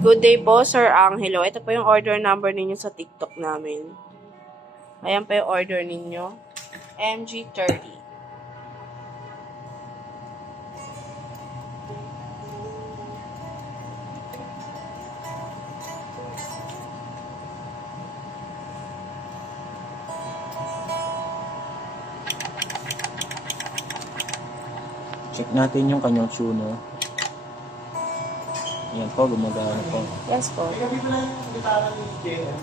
Good day po, Sir Angelo. Ito po yung order number ninyo sa TikTok namin. Ayan pa yung order ninyo. MG30. Check natin yung kanyang tuner. Ayan po, gumagana po. Yes po. Kaya dito lang yung gitara ni JM.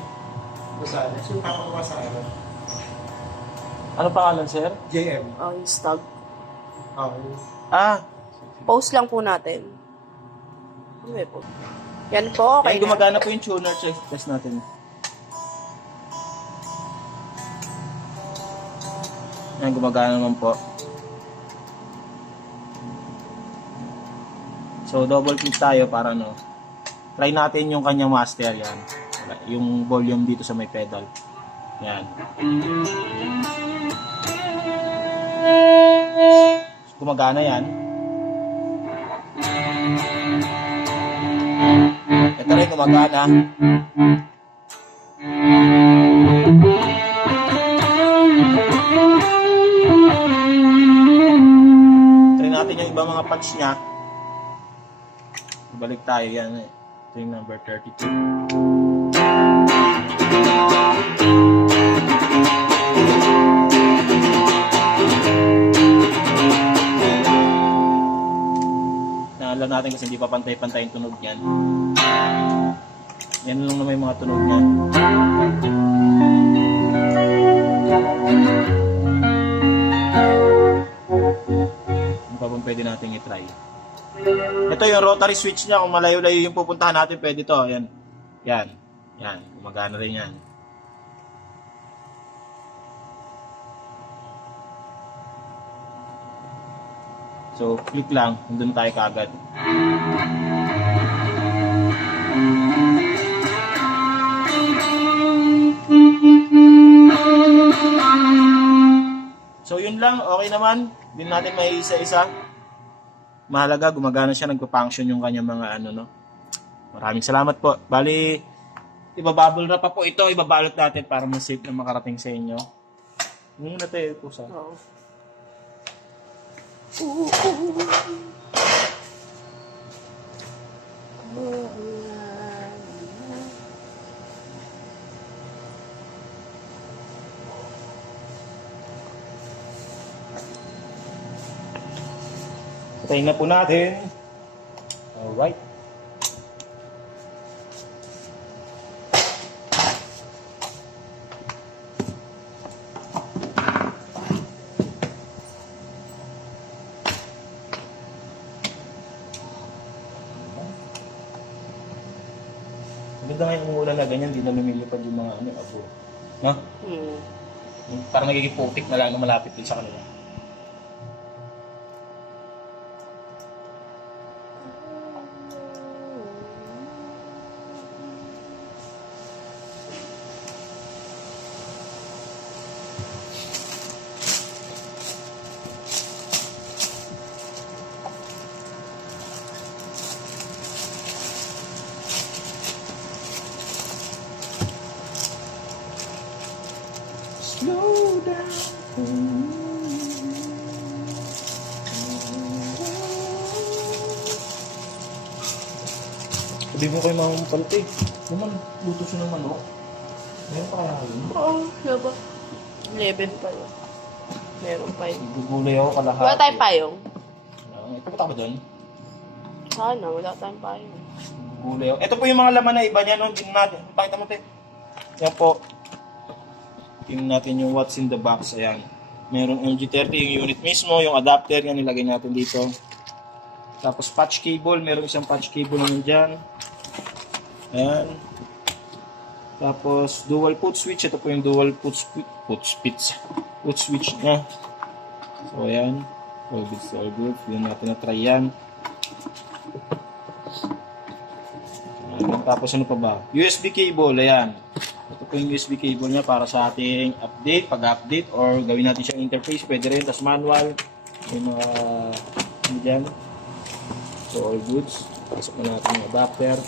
Rosales, yung papagawa sa akin. Ano pangalan, sir? JM. Oh, yung stog. Okay. Ah, Post lang po natin. Okay po. Yan po, okay ayan, gumagana po yung tuner. Check test natin. Ayan, gumagana naman po. So, double click tayo para no. Try natin yung kanyang master, yan. Yung volume dito sa may pedal. Yan. So, gumagana yan. Ito rin gumagana. Try natin yung ibang mga patch niya. Balik tayo yan eh. Ito yung number 32. Naalam natin kasi hindi pa pantay-pantay yung tunog niyan. Yan lang naman yung mga tunog niya. Ano pa bang pwede natin i-try? Ito yung rotary switch niya. Kung malayo-layo yung pupuntahan natin, pwede to. Yan. Yan. Yan. Gumagana rin yan. So, click lang. Nandun tayo kaagad. So, yun lang. Okay naman. Hindi natin may isa-isa. Mahalaga, gumagana siya, nagpa-function yung kanyang mga ano, no. Maraming salamat po. Bali, ibabubble wrap pa po ito, ibabalot natin para mas safe na makarating sa inyo. Yung natin po sa. Oo. Patayin na po natin. Alright. Maganda nga yung umulan na ganyan, hindi na lumilipad yung mga ano, abo. No? Parang nagiging putik na lang na malapit din sa kanila. Slow down. Sabi mo kay Mama Palte, naman luto siya ng manok. Meron pa kaya yun? Oo, diba? 11 pa yun. Meron pa yun. Gugulay ako kalahati. Wala tayong payong. Pupunta ba doon? Sana, wala tayong payong. Gugulay ako. Ito po yung mga laman na iba niya. No? Tingnan natin. Pakita mo, te. Yan po. Tingnan natin yung what's in the box. Ayan. Merong MG30 yung unit mismo. Yung adapter yan nilagay natin dito. Tapos patch cable. Merong isang patch cable naman dyan. Ayan. Tapos dual put switch. Ito po yung dual put switch niya. So ayan. All good, all good. Hindi natin na-try yan. Ayan. Tapos ano pa ba? USB cable. Ayan. Ito po yung USB cable niya para sa ating update, pag-update, or gawin natin siyang interface. Pwede rin. Tapos manual. May mga ano dyan. So all goods. Pasok na natin yung adapter.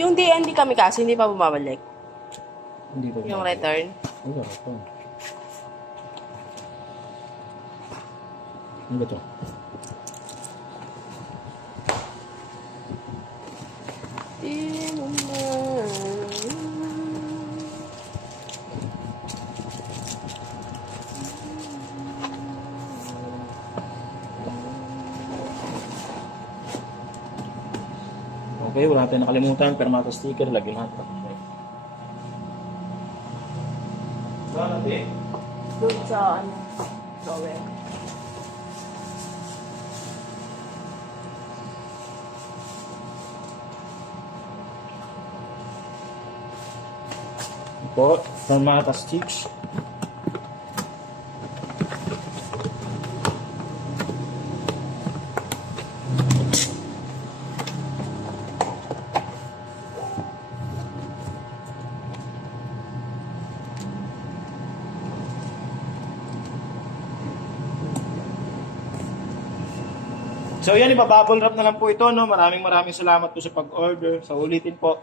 Yung DND kami kasi, hindi pa bumabalik. Hindi to. Yung return. Ano ba ito? Ano ba ito? Okay, wala tayong nakalimutan. Permata sticker, lagyan natin. Wala natin. Doon sa, ano, dowel. Po, Permata sticks. So yan, ibabubble wrap na lang po ito, no? Maraming salamat po sa pag-order. Sa ulitin po,